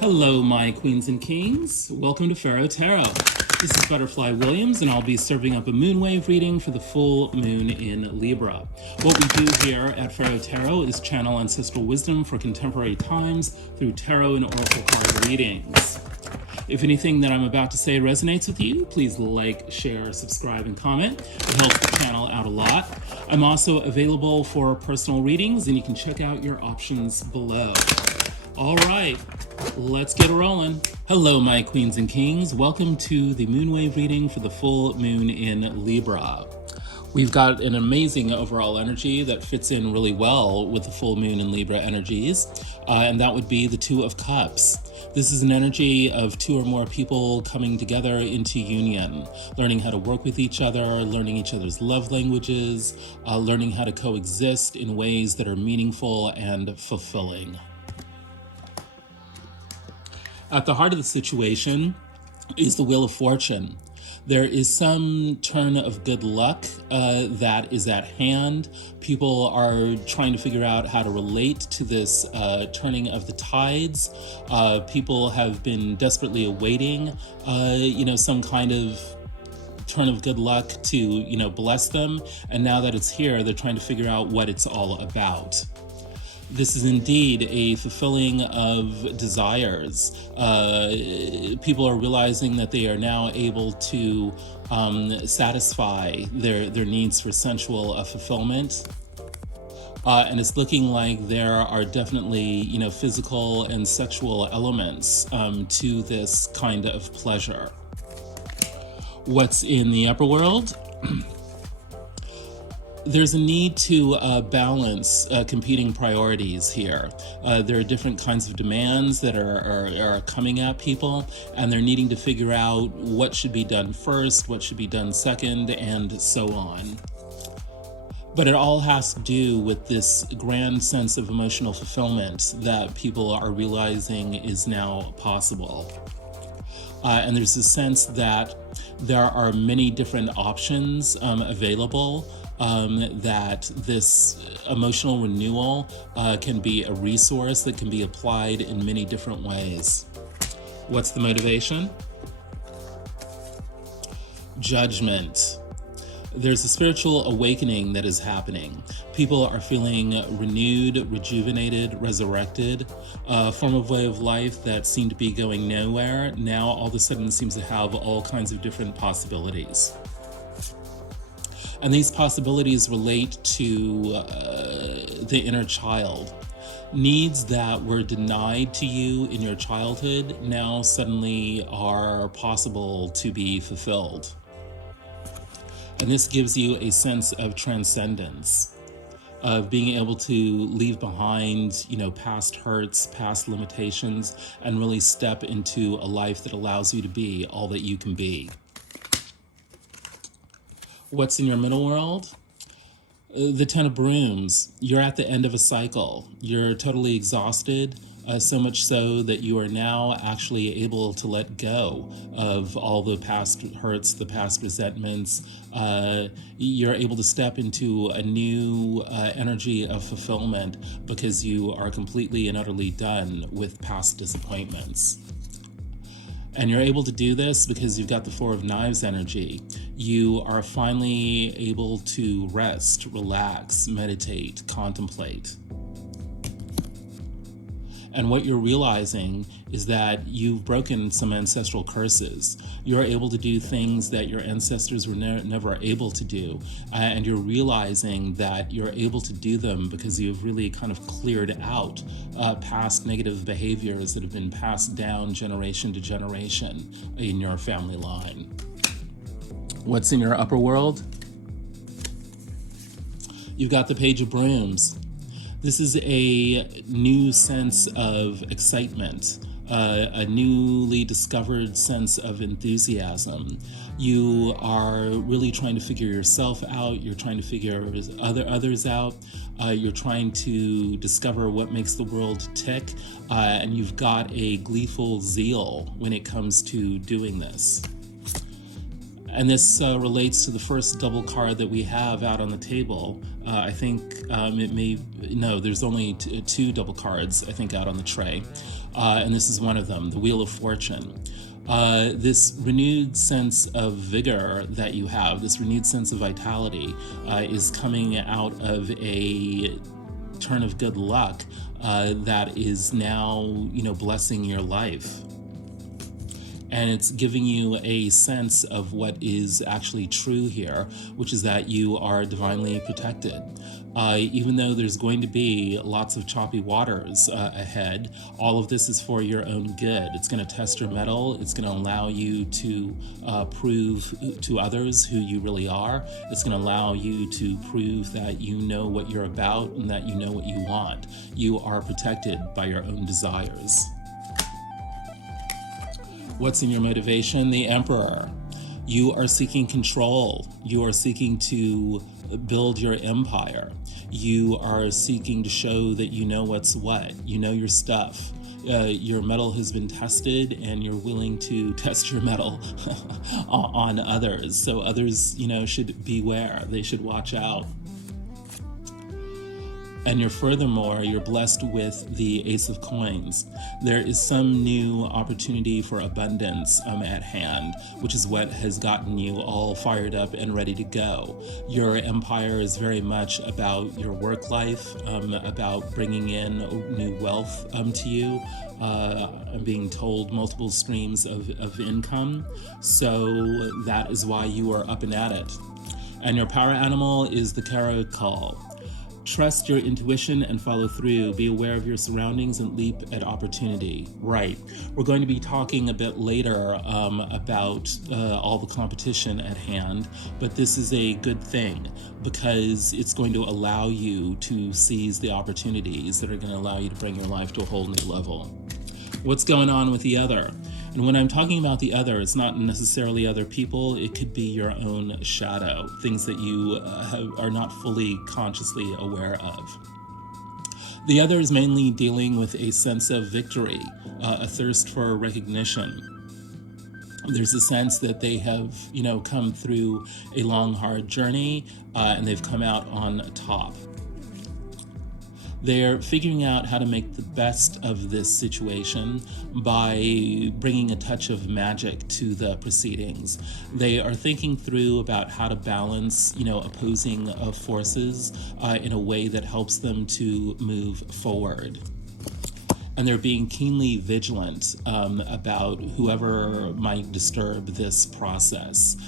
Hello, my queens and kings. Welcome to Pharaoh Tarot. This is Butterfly Williams, and I'll be serving up a moonwave reading for the full moon in Libra. What we do here at Pharaoh Tarot is channel ancestral wisdom for contemporary times through tarot and oracle card readings. If anything that I'm about to say resonates with you, please like, share, subscribe, and comment. It helps the channel out a lot. I'm also available for personal readings, and you can check out your options below. All right, let's get rolling. Hello, my queens and kings. Welcome to the moonwave reading for the full moon in Libra. We've got an amazing overall energy that fits in really well with the full moon in Libra energies, and that would be the Two of Cups. This is an energy of two or more people coming together into union, learning how to work with each other, learning each other's love languages, learning how to coexist in ways that are meaningful and fulfilling. At the heart of the situation is the Wheel of Fortune. There is some turn of good luck that is at hand. People are trying to figure out how to relate to this turning of the tides. People have been desperately awaiting, some kind of turn of good luck to, bless them. And now that it's here, they're trying to figure out what it's all about. This is indeed a fulfilling of desires. People are realizing that they are now able to satisfy their needs for sensual fulfillment. And it's looking like there are definitely, physical and sexual elements to this kind of pleasure. What's in the upper world? There's a need to balance competing priorities here. There are different kinds of demands that are coming at people, and they're needing to figure out what should be done first, what should be done second, and so on. But it all has to do with this grand sense of emotional fulfillment that people are realizing is now possible. And there's a sense that there are many different options available, that this emotional renewal can be a resource that can be applied in many different ways. What's the motivation? Judgment. There's a spiritual awakening that is happening. People are feeling renewed, rejuvenated, resurrected. A form of way of life that seemed to be going nowhere now all of a sudden seems to have all kinds of different possibilities. And these possibilities relate to the inner child. Needs that were denied to you in your childhood now suddenly are possible to be fulfilled. And this gives you a sense of transcendence, of being able to leave behind, past hurts, past limitations, and really step into a life that allows you to be all that you can be. What's in your middle world? The Ten of Brooms. You're at the end of a cycle. You're totally exhausted, so much so that you are now actually able to let go of all the past hurts, the past resentments. You're able to step into a new energy of fulfillment because you are completely and utterly done with past disappointments. And you're able to do this because you've got the Four of Knives energy. You are finally able to rest, relax, meditate, contemplate. And what you're realizing is that you've broken some ancestral curses. You're able to do things that your ancestors were never able to do. And you're realizing that you're able to do them because you've really kind of cleared out past negative behaviors that have been passed down generation to generation in your family line. What's in your upper world? You've got the Page of Brooms. This is a new sense of excitement, a newly discovered sense of enthusiasm. You are really trying to figure yourself out. You're trying to figure others out. You're trying to discover what makes the world tick. And you've got a gleeful zeal when it comes to doing this. And this relates to the first double card that we have out on the table. I think there's only two double cards, I think, out on the tray. And this is one of them, the Wheel of Fortune. This renewed sense of vigor that you have, this renewed sense of vitality, is coming out of a turn of good luck that is now, blessing your life. And it's giving you a sense of what is actually true here, which is that you are divinely protected. Even though there's going to be lots of choppy waters ahead, all of this is for your own good. It's going to test your mettle. It's going to allow you to prove to others who you really are. It's going to allow you to prove that you know what you're about and that you know what you want. You are protected by your own desires. What's in your motivation? The Emperor. You are seeking control. You are seeking to build your empire. You are seeking to show that you know what's what. You know your stuff. Your mettle has been tested, and you're willing to test your mettle on others. So others, should beware. They should watch out. And you're blessed with the Ace of Coins. There is some new opportunity for abundance at hand, which is what has gotten you all fired up and ready to go. Your empire is very much about your work life, about bringing in new wealth to you. I'm being told multiple streams of income. So that is why you are up and at it. And your power animal is the Caracal. Trust your intuition and follow through. Be aware of your surroundings and leap at opportunity. Right. We're going to be talking a bit later about all the competition at hand, but this is a good thing because it's going to allow you to seize the opportunities that are going to allow you to bring your life to a whole new level. What's going on with the other? And when I'm talking about the other, it's not necessarily other people. It could be your own shadow, things that you are not fully consciously aware of. The other is mainly dealing with a sense of victory, a thirst for recognition. There's a sense that they have, come through a long, hard journey, and they've come out on top. They're figuring out how to make the best of this situation by bringing a touch of magic to the proceedings. They are thinking through about how to balance, opposing forces in a way that helps them to move forward. And they're being keenly vigilant about whoever might disturb this process.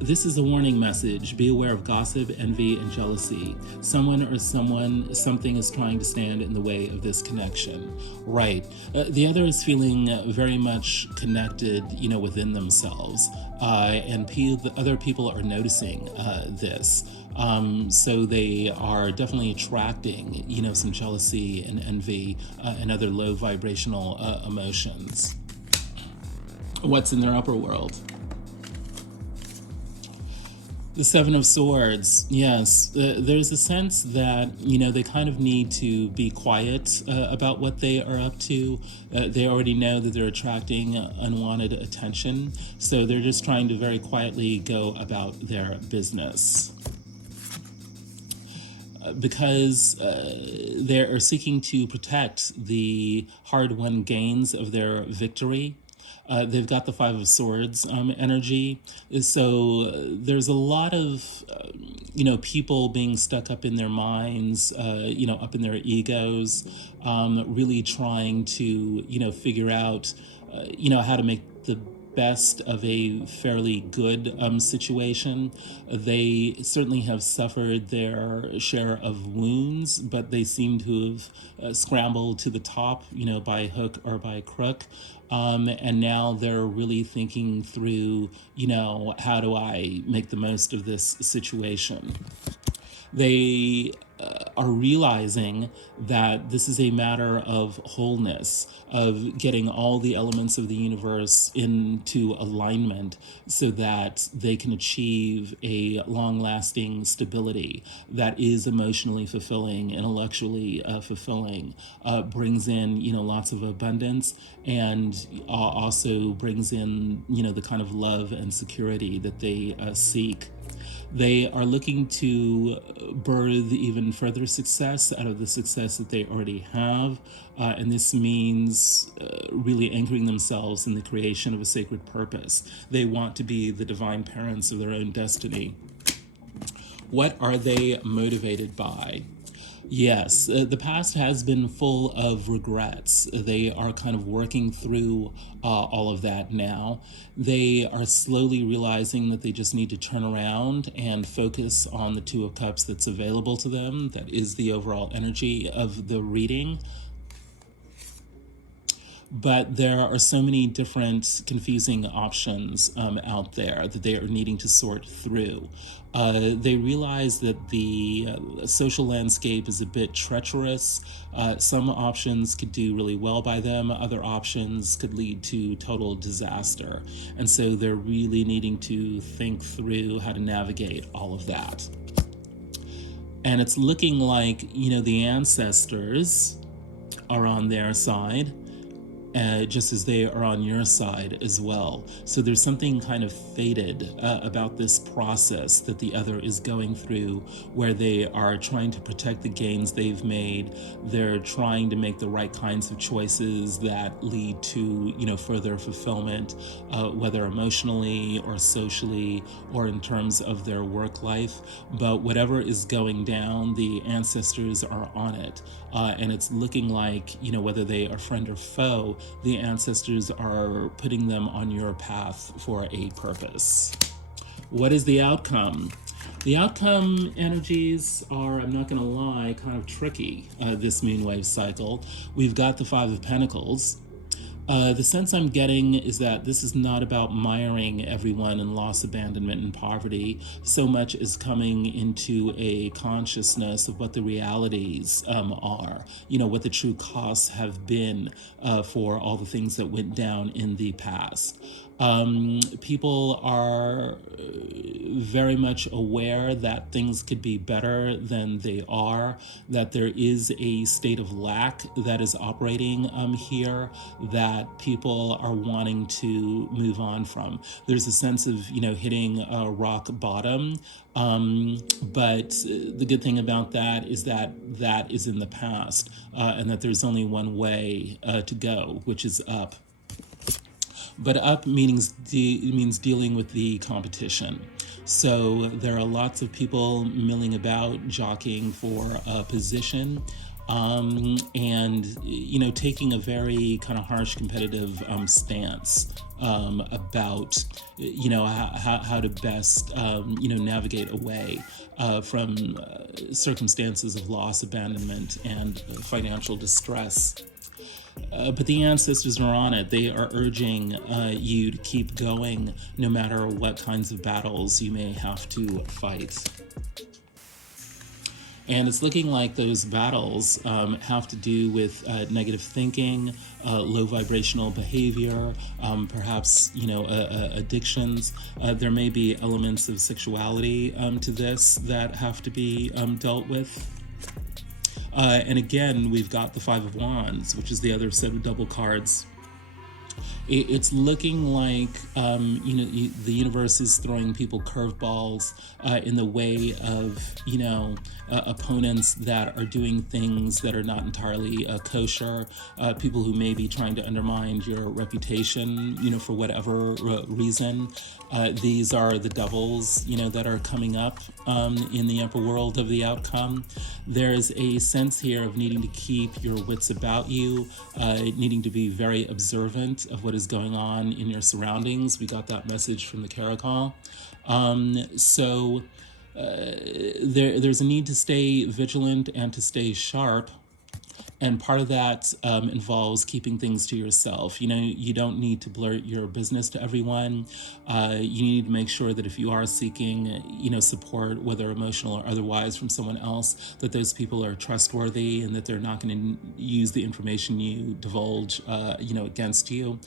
This is a warning message. Be aware of gossip, envy, and jealousy. Someone or something is trying to stand in the way of this connection. Right. The other is feeling very much connected, within themselves. And the other people are noticing this. So they are definitely attracting, some jealousy and envy and other low vibrational emotions. What's in their upper world? The Seven of Swords, yes. There's a sense that, they kind of need to be quiet about what they are up to. They already know that they're attracting unwanted attention, so they're just trying to very quietly go about their business. Because they are seeking to protect the hard-won gains of their victory. They've got the Five of Swords energy. So there's a lot of, people being stuck up in their minds, up in their egos, really trying to, figure out, how to make the best of a fairly good situation. They certainly have suffered their share of wounds, but they seem to have scrambled to the top, by hook or by crook. And now they're really thinking through, how do I make the most of this situation? They are realizing that this is a matter of wholeness, of getting all the elements of the universe into alignment so that they can achieve a long-lasting stability that is emotionally fulfilling, intellectually fulfilling, brings in, lots of abundance, and also brings in, the kind of love and security that they seek. They are looking to birth even further success out of the success that they already have. And this means really anchoring themselves in the creation of a sacred purpose. They want to be the divine parents of their own destiny. What are they motivated by? Yes, the past has been full of regrets. They are kind of working through all of that now. They are slowly realizing that they just need to turn around and focus on the Two of Cups that's available to them. That is the overall energy of the reading. But there are so many different confusing options out there that they are needing to sort through. They realize that the social landscape is a bit treacherous. Some options could do really well by them. Other options could lead to total disaster. And so they're really needing to think through how to navigate all of that. And it's looking like, the ancestors are on their side. Just as they are on your side as well. So there's something kind of fated about this process that the other is going through, where they are trying to protect the gains they've made. They're trying to make the right kinds of choices that lead to, further fulfillment, whether emotionally or socially or in terms of their work life. But whatever is going down, the ancestors are on it. And it's looking like, whether they are friend or foe, the ancestors are putting them on your path for a purpose. What is the outcome? The outcome energies are, I'm not going to lie, kind of tricky this moonwave cycle. We've got the Five of Pentacles. The sense I'm getting is that this is not about miring everyone in loss, abandonment, and poverty, so much as coming into a consciousness of what the realities are, what the true costs have been for all the things that went down in the past. People are very much aware that things could be better than they are, that there is a state of lack that is operating here that people are wanting to move on from. There's a sense of, hitting a rock bottom, but the good thing about that is that is in the past, and that there's only one way to go, which is up. But up means dealing with the competition. So there are lots of people milling about, jockeying for a position, and taking a very kind of harsh competitive stance about how to best navigate away from circumstances of loss, abandonment, and financial distress. But the ancestors are on it. They are urging you to keep going no matter what kinds of battles you may have to fight. And it's looking like those battles have to do with negative thinking, low vibrational behavior, perhaps, addictions. There may be elements of sexuality to this that have to be dealt with. And again, we've got the Five of Wands, which is the other set of double cards. It's looking like, the universe is throwing people curveballs in the way of, opponents that are doing things that are not entirely kosher, people who may be trying to undermine your reputation, for whatever reason. These are the devils, that are coming up in the upper world of the outcome. There's a sense here of needing to keep your wits about you, needing to be very observant of what is going on in your surroundings. We got that message from the Caracol. There's a need to stay vigilant and to stay sharp. And part of that involves keeping things to yourself. You know, you don't need to blurt your business to everyone. You need to make sure that if you are seeking, you know, support, whether emotional or otherwise, from someone else, that those people are trustworthy and that they're not going to use the information you divulge, you know, against you.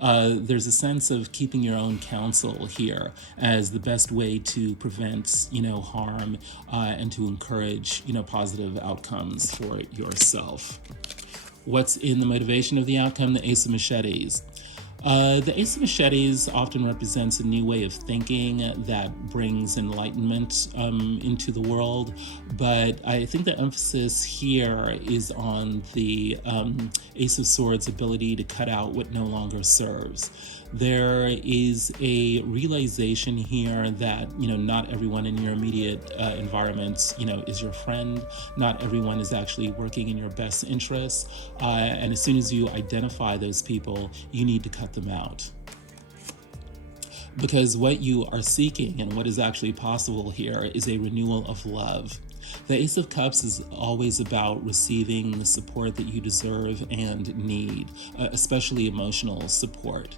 There's a sense of keeping your own counsel here as the best way to prevent, you know, harm and to encourage, you know, positive outcomes for yourself. What's in the motivation of the outcome? The Ace of Machetes. The Ace of Machetes often represents a new way of thinking that brings enlightenment into the world, but I think the emphasis here is on the Ace of Swords' ability to cut out what no longer serves. There is a realization here that, you know, not everyone in your immediate environment, you know, is your friend. Not everyone is actually working in your best interests. And as soon as you identify those people, you need to cut them out. Because what you are seeking and what is actually possible here is a renewal of love. The Ace of Cups is always about receiving the support that you deserve and need, especially emotional support.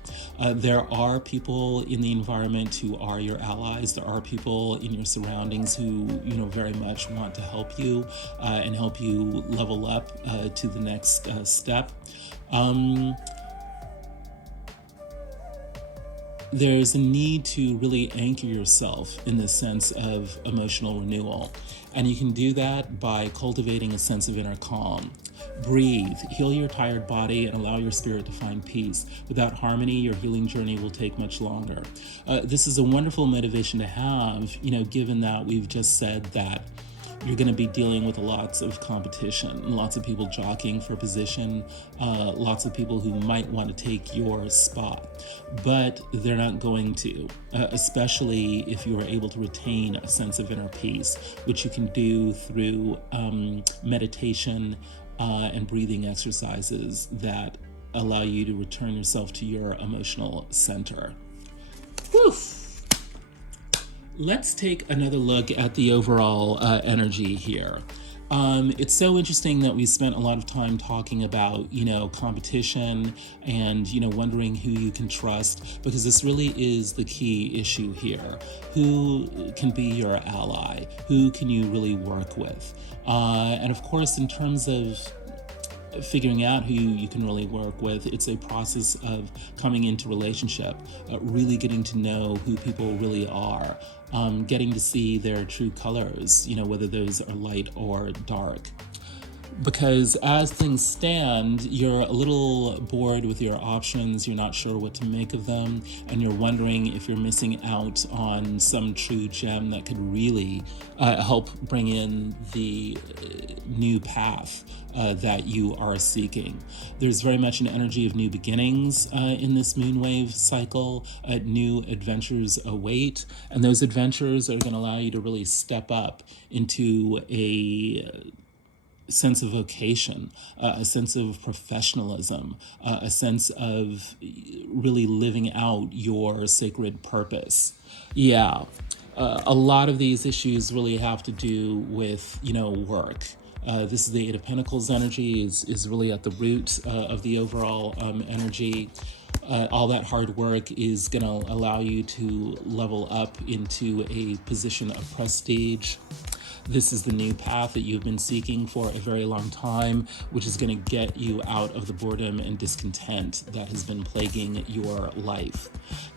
There are people in the environment who are your allies. There are people in your surroundings who, you know, very much want to help you and help you level up to the next step. There's a need to really anchor yourself in the sense of emotional renewal. And you can do that by cultivating a sense of inner calm. Breathe, heal your tired body, and allow your spirit to find peace. Without harmony, your healing journey will take much longer. This is a wonderful motivation to have, you know, given that we've just said that you're going to be dealing with lots of competition, lots of people jockeying for position, lots of people who might want to take your spot, but they're not going to, especially if you are able to retain a sense of inner peace, which you can do through meditation and breathing exercises that allow you to return yourself to your emotional center. Whew. Let's take another look at the overall energy here. It's so interesting that we spent a lot of time talking about, you know, competition and, you know, wondering who you can trust, because this really is the key issue here. Who can be your ally? Who can you really work with? And of course, in terms of figuring out who you can really work with, it's a process of coming into relationship, really getting to know who people really are, getting to see their true colors, you know, whether those are light or dark. Because as things stand, you're a little bored with your options, you're not sure what to make of them, and you're wondering if you're missing out on some true gem that could really help bring in the new path that you are seeking. There's very much an energy of new beginnings in this moonwave cycle. New adventures await, and those adventures are going to allow you to really step up into a sense of vocation, a sense of professionalism, a sense of really living out your sacred purpose. Yeah, a lot of these issues really have to do with, you know, work. This is the Eight of Pentacles energy, is really at the root of the overall energy. All that hard work is going to allow you to level up into a position of prestige. This is the new path that you've been seeking for a very long time, which is going to get you out of the boredom and discontent that has been plaguing your life.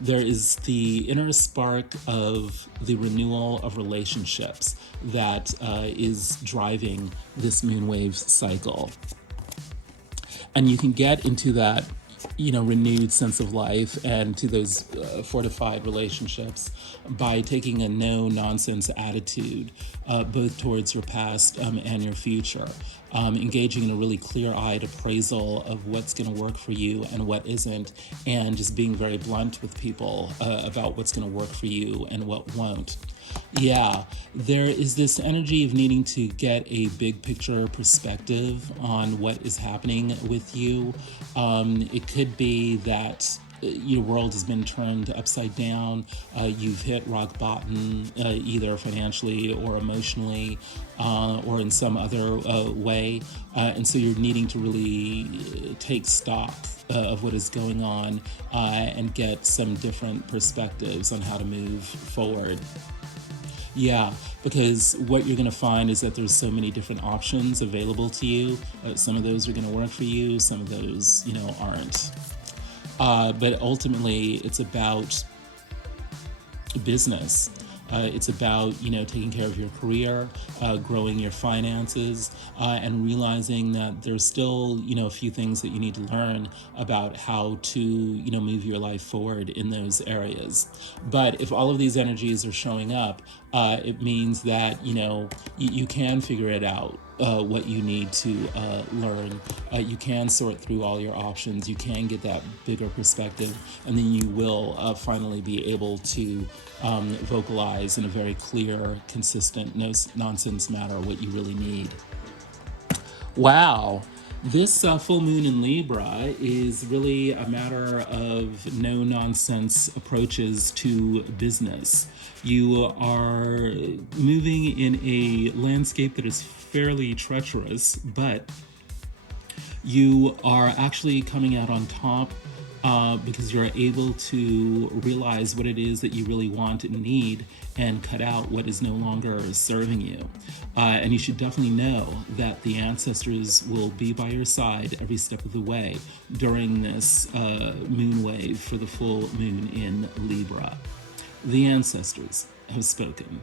There is the inner spark of the renewal of relationships that is driving this moonwave cycle. And you can get into that, you know, renewed sense of life and to those fortified relationships by taking a no-nonsense attitude, both towards your past and your future, engaging in a really clear-eyed appraisal of what's going to work for you and what isn't, and just being very blunt with people about what's going to work for you and what won't. Yeah, there is this energy of needing to get a big picture perspective on what is happening with you. It could be that your world has been turned upside down. You've hit rock bottom, either financially or emotionally, or in some other way. And so you're needing to really take stock of what is going on and get some different perspectives on how to move forward. Yeah, because what you're going to find is that there's so many different options available to you. Some of those are going to work for you, some of those, aren't. But ultimately, it's about business. It's about, taking care of your career, growing your finances, and realizing that there's still, a few things that you need to learn about how to, move your life forward in those areas. But if all of these energies are showing up, it means that, you can figure it out. What you need to learn. You can sort through all your options. You can get that bigger perspective, and then you will finally be able to vocalize in a very clear, consistent, no nonsense manner what you really need. Wow. This full moon in Libra is really a matter of no-nonsense approaches to business. You are moving in a landscape that is fairly treacherous, but you are actually coming out on top because you're able to realize what it is that you really want and need and cut out what is no longer serving you. And you should definitely know that the ancestors will be by your side every step of the way during this moon wave for the full moon in Libra. The ancestors have spoken.